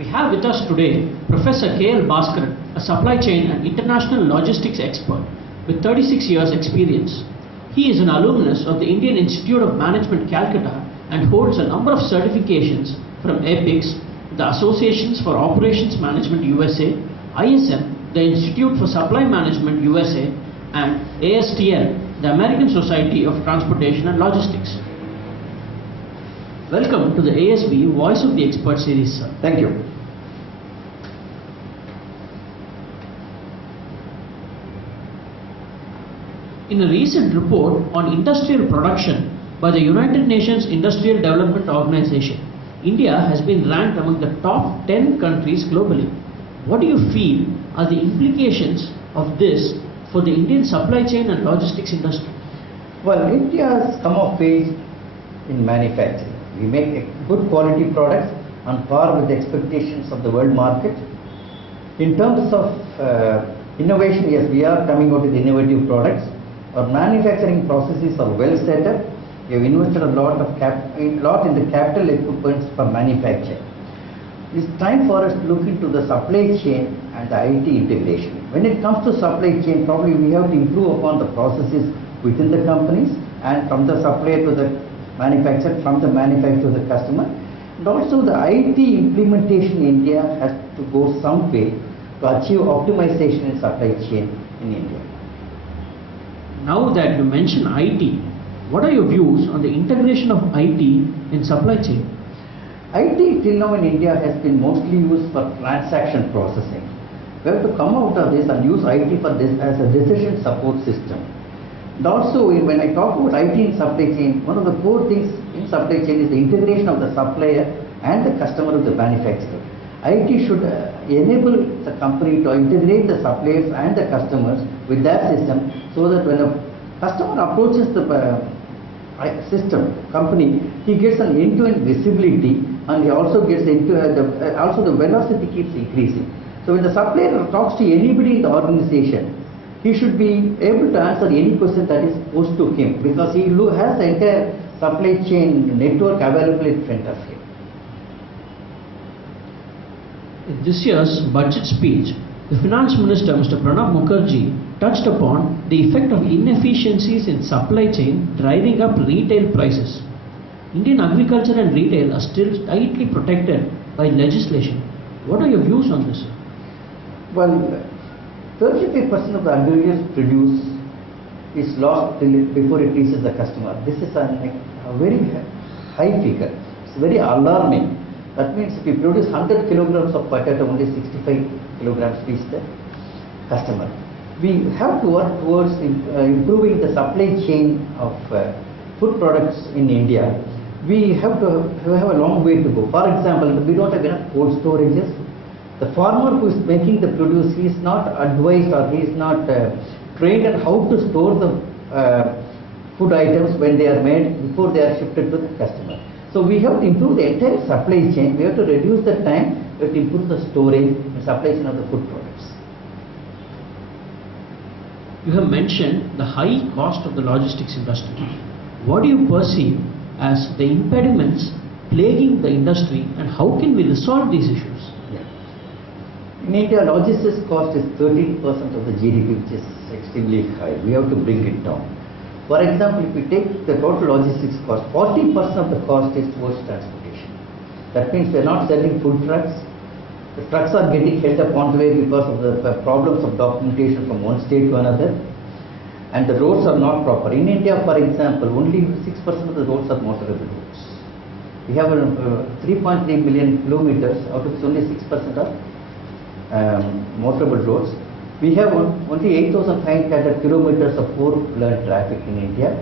We have with us today Professor K L Bhaskaran, a supply chain and international logistics expert with 36 years experience. He is an alumnus of the Indian Institute of Management, Calcutta, and holds a number of certifications from EPICS, the Associations for Operations Management USA, ISM, the Institute for Supply Management USA, and ASTL, the American Society of Transportation and Logistics. Welcome to the ASB Voice of the Expert series, sir. Thank you. In a recent report on industrial production by the United Nations Industrial Development Organization, India has been ranked among the top 10 countries globally. What do you feel are the implications of this for the Indian supply chain and logistics industry? Well, India has come of age in manufacturing. We make good quality products on par with the expectations of the world market. In terms of innovation, yes, we are coming out with innovative products. Our manufacturing processes are well set up. We have invested a lot in the capital equipment for manufacturing. It's time for us to look into the supply chain and the IT integration. When it comes to supply chain, probably we have to improve upon the processes within the companies and from the supplier to the manufacturer, from the manufacturer to the customer. And also the IT implementation in India has to go some way to achieve optimization in supply chain in India. Now that you mention IT, what are your views on the integration of IT in supply chain? IT till now in India has been mostly used for transaction processing. We have to come out of this and use IT for this as a decision support system. And also, when I talk about IT in supply chain, one of the core things in supply chain is the integration of the supplier and the customer with the manufacturer. IT should enable the company to integrate the suppliers and the customers with their system, so that when a customer approaches the company, he gets an end-to-end visibility, and he also gets also the velocity keeps increasing. So when the supplier talks to anybody in the organization, he should be able to answer any question that is posed to him, because he has the entire supply chain network available in front of him. In this year's budget speech, the Finance Minister, Mr. Pranab Mukherjee, touched upon the effect of inefficiencies in supply chain driving up retail prices. Indian agriculture and retail are still tightly protected by legislation. What are your views on this? Well, 35% of the agricultural produce is lost before it reaches the customer. This is a very high figure. It's very alarming. That means if we produce 100 kilograms of potato, only 65 kilograms reach the customer. We have to work towards improving the supply chain of food products in India. We have a long way to go. For example, we don't have enough cold storages. The farmer who is making the produce, he is not advised, or he is not trained on how to store the food items when they are made before they are shifted to the customer. So we have to improve the entire supply chain. We have to reduce the time. We have to improve the storage and supply chain of the food products. You have mentioned the high cost of the logistics industry. What do you perceive as the impediments plaguing the industry, and how can we resolve these issues? In India, logistics cost is 13% of the GDP, which is extremely high. We have to bring it down. For example, if we take the total logistics cost, 40% of the cost is towards transportation. That means we are not selling food trucks. The trucks are getting held up on the way because of the problems of documentation from one state to another. And the roads are not proper. In India, for example, only 6% of the roads are motorable roads. We have 3.3 million kilometers, out of which only 6% are motorable roads. We have only 8,500 kilometers of four-wheeler traffic in India.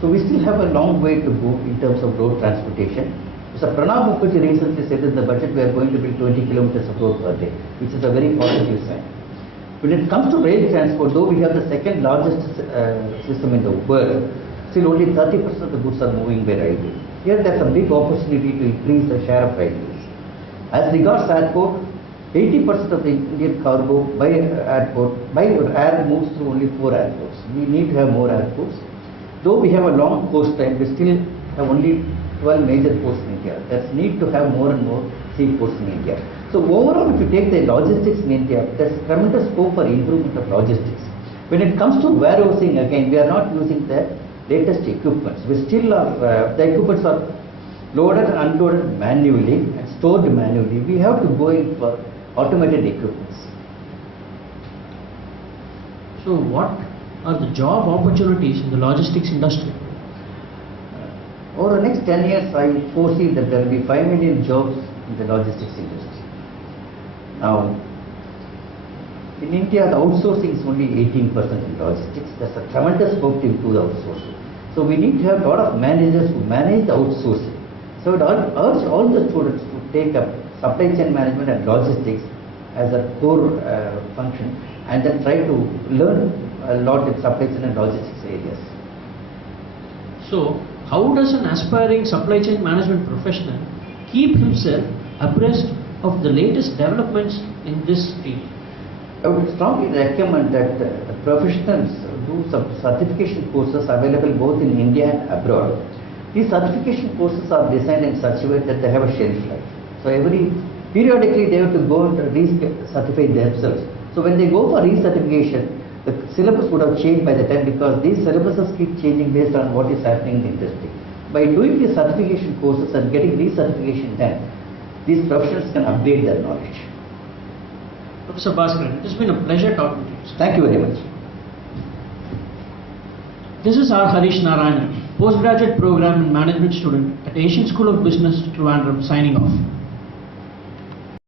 So we still have a long way to go in terms of road transportation. Mr. Pranab Mukherjee recently said in the budget we are going to build 20 kilometers of road per day, which is a very positive sign. When it comes to rail transport, though we have the second largest system in the world, still only 30% of the goods are moving by railway. Here there's a big opportunity to increase the share of railways. As regards airport, 80% of the Indian cargo by air moves through only 4 airports. We need to have more airports. Though we have a long coast time, we still have only 12 major ports in India. There's need to have more and more seaports in India. So overall, if you take the logistics in India, there's tremendous scope for improvement of logistics. When it comes to warehousing, again, we are not using the latest equipments. We still are, the equipments are loaded and unloaded manually and stored manually. We have to go in for automated equipments. So what are the job opportunities in the logistics industry? Over the next 10 years, I foresee that there will be 5 million jobs in the logistics industry. Now, in India, the outsourcing is only 18% in logistics. There's a tremendous scope to improve the outsourcing. So we need to have a lot of managers who manage the outsourcing. So I would urge all the students to take up supply chain management and logistics as a core function, and then try to learn a lot in supply chain and logistics areas. So, how does an aspiring supply chain management professional keep himself abreast of the latest developments in this field? I would strongly recommend that the professionals do some certification courses available both in India and abroad. These certification courses are designed in such a way that they have a shelf life. So periodically they have to go and recertify themselves. So when they go for recertification, the syllabus would have changed by the time, because these syllabuses keep changing based on what is happening in the industry. By doing these certification courses and getting recertification done, these professionals can update their knowledge. Professor Bhaskaran, it has been a pleasure talking to you. Thank you very much. This is R. Hareesh Narayanan, postgraduate program and management student at Asian School of Business, Trivandrum, signing off.